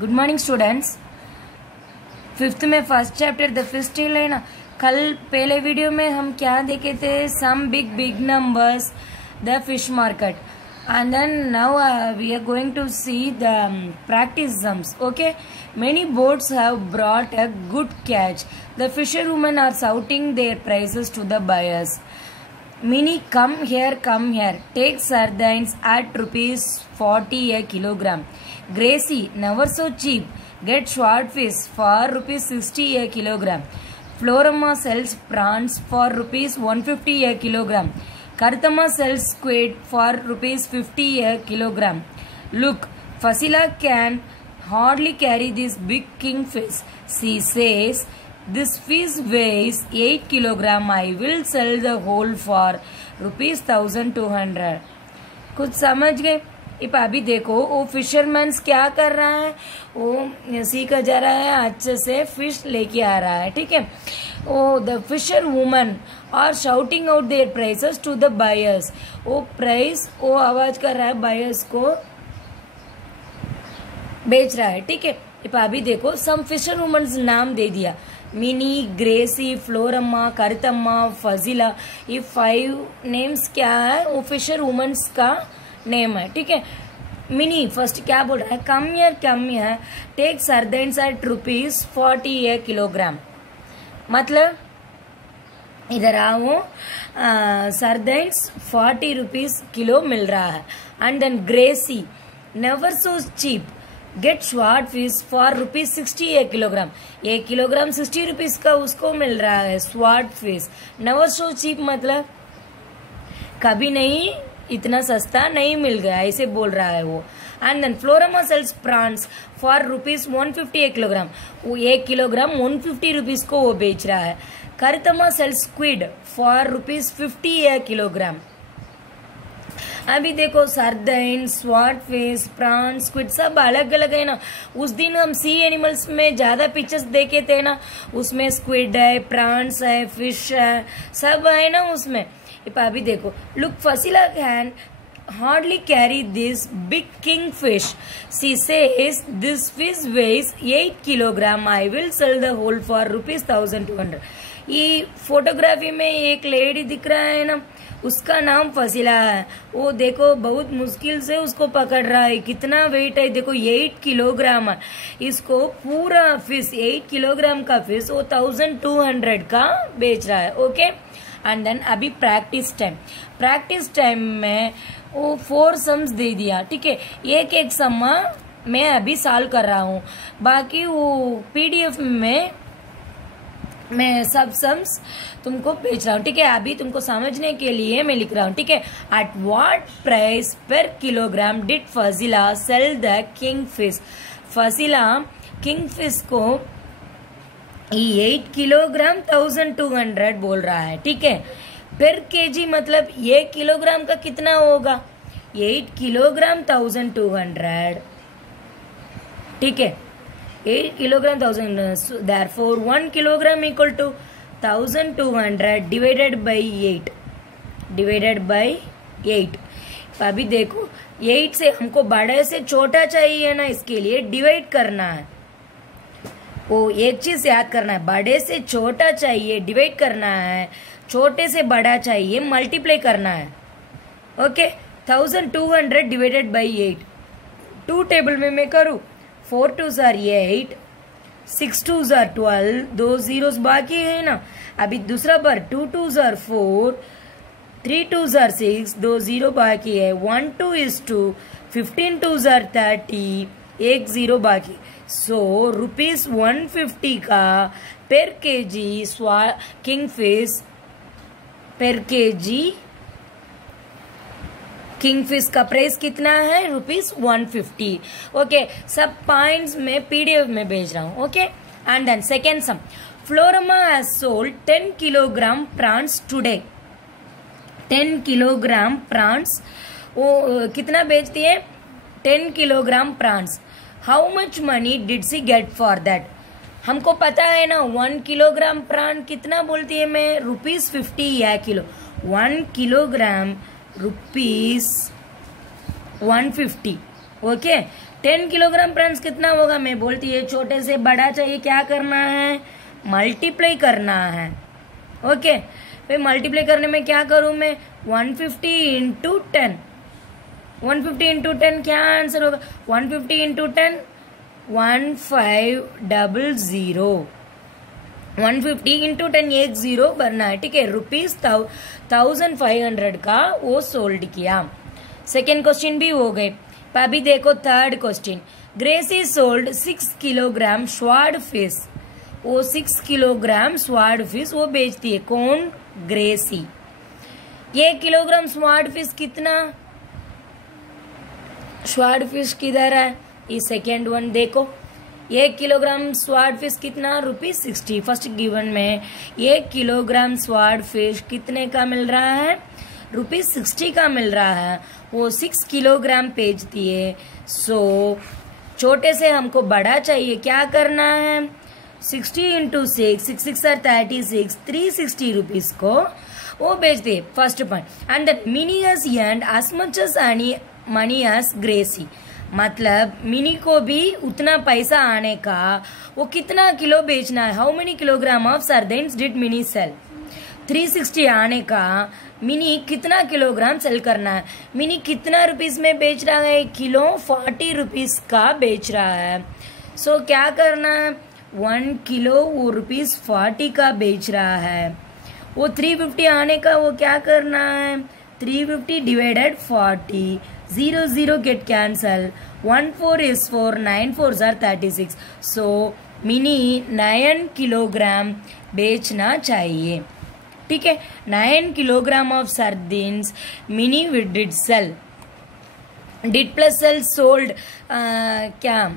Good morning students. Fifth में first chapter the fish tail है ना। कल पहले वीडियो में हम क्या देखे थे, some big numbers, the fish market, and then now we are going to see the practice sums. Okay, many boats have brought a good catch. The fisherwomen are shouting their prices to the buyers. Minnie, come here, take sardines at rupees 40 a kilogram. Gracie, never so cheap, get swordfish for rupees 60 a kilogram. Florama sells prawns for rupees 150 a kilogram. Kartama sells squid for rupees 50 a kilogram. Look, Fasila can hardly carry this big kingfish. She says, this fish weighs 8 kilogram. I will sell the whole for rupees 1200. कुछ समझ गए? इप अभी देखो वो fisherman क्या कर रहा है, वो सीख जा रहा है, अच्छे से फिश लेके आ रहा है। ठीक है, वो द फिशर वुमन और shouting out their prices to the buyers. वो प्राइस वो आवाज कर रहा है, बायर्स को बेच रहा है। ठीक है, इप अभी देखो सम फिशर वुमन्स नाम दे दिया, मिनी, ग्रेसी, फ्लोरम्मा, करतम्मा, फजीला। ये 5 नेम्स क्या है, वो फिशर वुमन्स का नेम है। ठीक है, मिनी फर्स्ट क्या बोल रहा है, come here take sardines at rupees 40 a kilogram. मतलब इधर आओ, सरदेन्स 40 रुपीज किलो मिल रहा है। And then Gracy, never so cheap, get sword fish for rupees 60 a kilogram. 1 kilogram 60 rupees का उसको मिल रहा है sword fish. Never so cheap मतलब कभी नहीं, इतना सस्ता नहीं मिल गया, ऐसे बोल रहा है वो। And then Florma sells prawns for rupees 150 a kilogram. वो 1 किलोग्राम 150 रुपीज को वो बेच रहा है। करतमा sells squid for rupees 50 a kilogram. अभी देखो sardine, sword fish, prawns, squid सब अलग अलग है ना। उस दिन हम सी एनिमल्स में ज्यादा पिक्चर्स देखे थे ना, उसमें स्क्विड है, प्रॉन्स है, फिश है, सब है ना उसमें। अभी देखो, look, Fasila can hardly carry this big kingfish. She says this fish weighs 8 kilogram. I will sell the whole for rupees 1200. ये फोटोग्राफी में एक लेडी दिख रहा है ना, उसका नाम फसीला है। वो देखो बहुत मुश्किल से उसको पकड़ रहा है। कितना वेट है देखो, 8 किलोग्राम है। इसको पूरा फिश 8 किलोग्राम का फिश वो 1200 का बेच रहा है। ओके, एंड देन अभी प्रैक्टिस टाइम में वो 4 सम्स दे दिया। ठीक है, एक सम मैं अभी सॉल्व कर रहा हूँ, बाकी वो पीडीएफ में मैं सब सम्स तुमको भेज रहा हूँ। ठीक है, अभी तुमको समझने के लिए मैं लिख रहा हूँ। ठीक है, at what price per kilogram did Fazila sell the king fish. Fazila king fish को 8 किलोग्राम 1200 बोल रहा है। ठीक है, पर केजी मतलब 1 किलोग्राम का कितना होगा, 8 किलोग्राम 1200। ठीक है, 8 kilogram 1000, therefore 1 kilogram equal to 1200 divided by 8। अभी देखो 8 से हमको बड़े से छोटा चाहिए ना, इसके लिए डिवाइड करना है। वो एक चीज याद करना है, बड़े से छोटा चाहिए डिवाइड करना है, छोटे से बड़ा चाहिए मल्टीप्लाई करना है। Okay, 1200 divided by 8। 2 टेबल में मैं करूँ, 4 2s are 8, 6 2s are 12, 2 zeros बाकी है ना। अभी दूसरा बार 2 2s are 4, 3 2s are 6, 2 0 बाकी है, 1 2 is 2, 15 2s are 30, 1 0 बाकी। सो रुपीज 150 का पर केजी किंगफिश, पर केजी किंगफिश का प्राइस कितना है, रुपीज 150। ओके, सब पॉइंट्स में पीडीएफ में भेज रहा हूँ। Okay, and then second sum, Florma has sold 10 kilogram prawns today. 10 kilogram prawns वो कितना बेचती है, 10 kilogram prawns. How much money did she get for that. हमको पता है ना 1 किलोग्राम प्राण कितना बोलती है मैं, रुपीज 50 या kilo. 1 kilogram rupees 150। Okay 10 kilogram prawns कितना होगा? मैं बोलती है छोटे से बड़ा चाहिए, क्या करना है? मल्टीप्लाई करना है। ओके फिर मल्टीप्लाई करने में क्या करूं मैं? 150 इंटू 10, 150 इंटू 10 क्या आंसर होगा? 150 इंटू 10 1500, 150 इंटू 10 एक जीरो भरना है, ठीक है। ₹1500 का वो सोल्ड किया। सेकेंड क्वेश्चन भी हो गए। अभी देखो third question. Gracy sold 6 kilogram sword fish, वो 6 किलोग्राम स्वाड फिश वो बेचती है। कौन? ग्रेसी। 1 किलोग्राम स्वाड फिश कितना? स्वाड फिश किधर है? ये सेकेंड वन देखो। 1 किलोग्राम स्वाड फिश कितना? ₹60। फर्स्ट गिवन में 1 किलोग्राम स्वाड फिश कितने का मिल रहा है? ₹60 का मिल रहा है। वो 6 किलोग्राम बेचती है। सो छोटे से हमको बड़ा चाहिए, क्या करना है? 60 इंटू 6, 6 6 are 36, 360 रुपीज को वो बेचती है। First point. And that Mini has earned as much as money as Gracy, मतलब मिनी को भी उतना पैसा आने का वो कितना किलो बेचना है? How many kilogram of sardines did Mini sell? 360 आने का मिनी कितना किलोग्राम सेल करना है? मिनी कितना रुपीस में बेच रहा है? किलो 40 रुपीस का बेच रहा है। सो क्या करना है? 1 किलो वो ₹40 का बेच रहा है। वो 350 आने का वो क्या करना है? 350 divided 40, 0 0 get cancel, 1 4 is 4, 9 4s are 36। So Mini 9 kilogram बेचना चाहिए, ठीक है। 9 kilogram of sardines Mini did sell. Did plus sell sold, क्या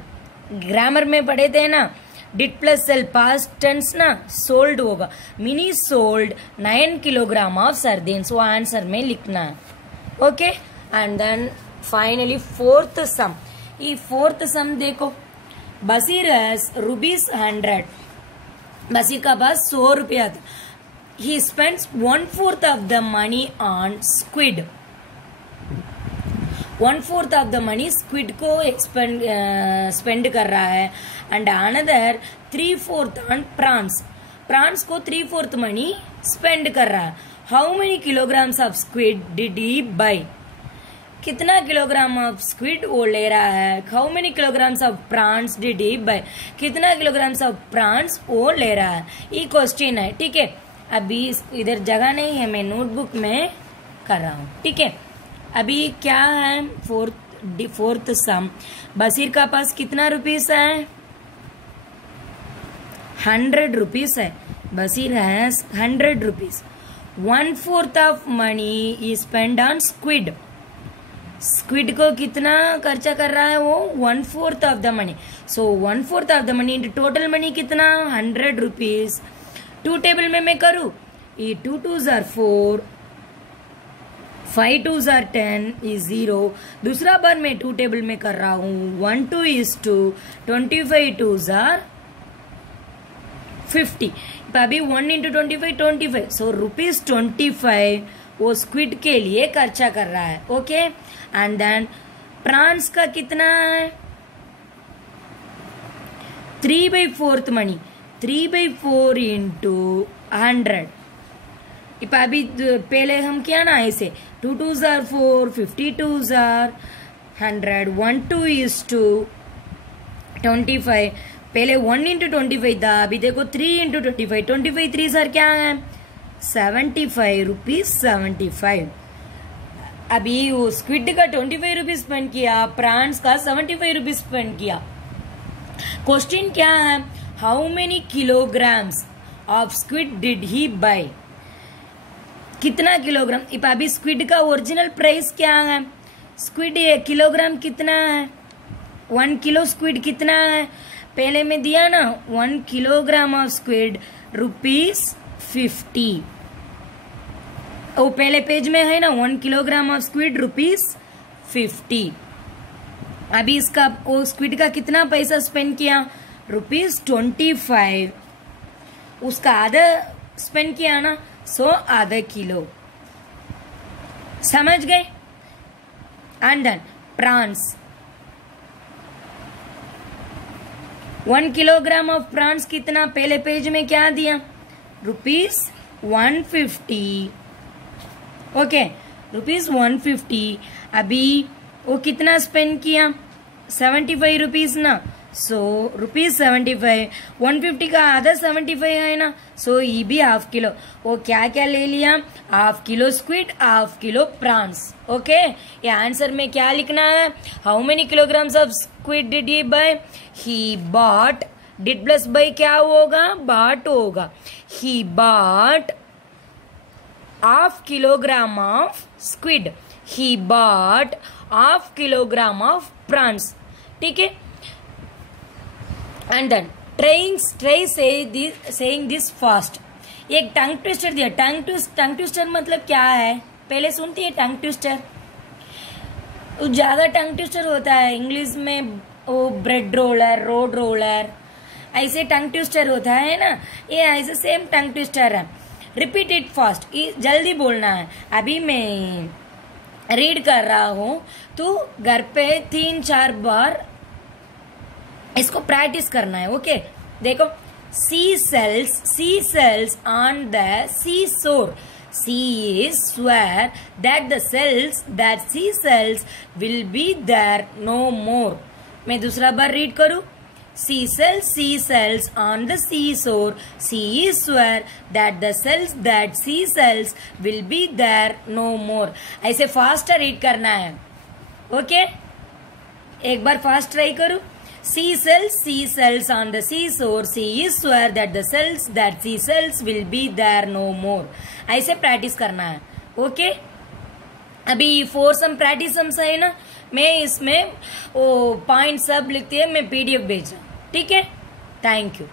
ग्रामर में पढ़े थे ना? Did plus sell past tense ना, सोल्ड होगा। Mini sold 9 kilogram of sardines, वो आंसर में लिखना है। Okay and then finally fourth sum. ये फोर्थ सम देखो। बसीर ₹100, बसीर का पास 100 रुपया था। He spends 1/4 of the money on squid. 1/4 of the money squid को spend कर रहा है and another 3/4 on prawns. Prawns को 3/4 money spend कर रहा है। How many kilograms of squid did he buy? कितना किलोग्राम ऑफ स्क्विड वो ले रहा है? How many kilograms of prawns did he buy? कितना किलोग्राम्स ऑफ प्रॉन्स वो ले रहा है? ये क्वेश्चन है, ठीक है। अभी इधर जगह नहीं है, मैं नोटबुक में कर रहा हूँ, ठीक है। अभी क्या है? फोर्थ सम। बसीर का पास कितना रुपीस है? 100 रुपीस है। बसीर है 100 rupees. 1/4 of money is spend on squid. Squid को कितना खर्चा कर रहा है वो? 1/4 of the money. So 1/4 of the money into total money कितना? 100 रुपीज। 2 टेबल में मैं करूँ, ये 2 2s are 4, 5 2s are 10 is 0। दूसरा बार मैं 2 टेबल में कर रहा हूँ, 1 2 is 2, 25 2s are 50। अभी 1 इंटू 25 25, सो ₹25 वो स्क्विड के लिए खर्चा कर रहा है। ओके एंड देन प्रॉन्स का कितना है? 3/4 मनी, 3/4 इंटू 100। अभी पहले हम किया ना ऐसे, 2 2s are 4, 50 2s are 100, 1 2 is 2, 25। पहले 1 इंटू 25 था, अभी देखो 3 इंटू 25, 25 3s are क्या है? 75 रुपीज 75। अभी वो स्क्विड का 25 रुपीज स्पेंड किया, प्रॉन्स का 75 रुपीज स्पेंड किया। क्वेश्चन क्या है? How many kilograms of squid did he buy? कितना किलोग्राम? अभी स्क्विड का ओरिजिनल प्राइस क्या है? स्क्विड किलोग्राम कितना है? 1 किलो स्क्विड कितना है? पहले में दिया ना, 1 किलोग्राम ऑफ स्क्विड ₹50। वो पहले पेज में है ना, 1 किलोग्राम ऑफ स्क्विड ₹50। अभी इसका वो स्क्विड का कितना पैसा स्पेंड किया? ₹25। उसका आधा स्पेंड किया ना, सो आधा किलो। समझ गए? And then prawns, 1 kilogram of prawns कितना, पहले पेज में क्या दिया, ₹150। ओके, ₹150। अभी वो कितना स्पेंड किया, 75 रुपीज ना, सो ₹75। 150 का आधा 75 है ना, सो ये भी हाफ किलो। वो क्या क्या ले लिया, half kilo squid, half kilo prawns. Okay, ये आंसर में क्या लिखना है, how many kilograms of squid did he buy, he bought, did plus buy क्या होगा, बाट होगा, he bought half kilogram of squid, he bought half kilogram of prawns. ठीक है, and then try saying this fast. एक tongue twister दिया, tongue twister मतलब क्या है, पहले सुनती है टंग ट्विस्टर, ज्यादा टंग ट्विस्टर होता है इंग्लिश में, वो ब्रेड रोलर, रोड रोलर, ऐसे टंग ट्विस्टर होता है ना, ये ऐसे सेम टंग ट्विस्टर है। रिपीट इट फास्ट, जल्दी बोलना है। अभी मैं रीड कर रहा हूँ, तो घर पे 3-4 बार इसको प्रैक्टिस करना है। ओके, देखो, she sells on the sea shore, she is swear that the shells that she sells will be there no more. मैं दूसरा बार रीड करूं, she sells on the sea shore, she is swear that the shells that she sells will be there no more. ऐसे fast read करना है। Okay, एक बार fast try करूं, sea cells on the seashore, sea is swear that the cells that sea cells will be there no more। ऐसे practice करना है। Okay, अभी 4 सम प्रैक्टिस सम्स है ना, मैं इसमें वो पॉइंट सब लिखती है, मैं PDF भेजा। ठीक है, थैंक यू।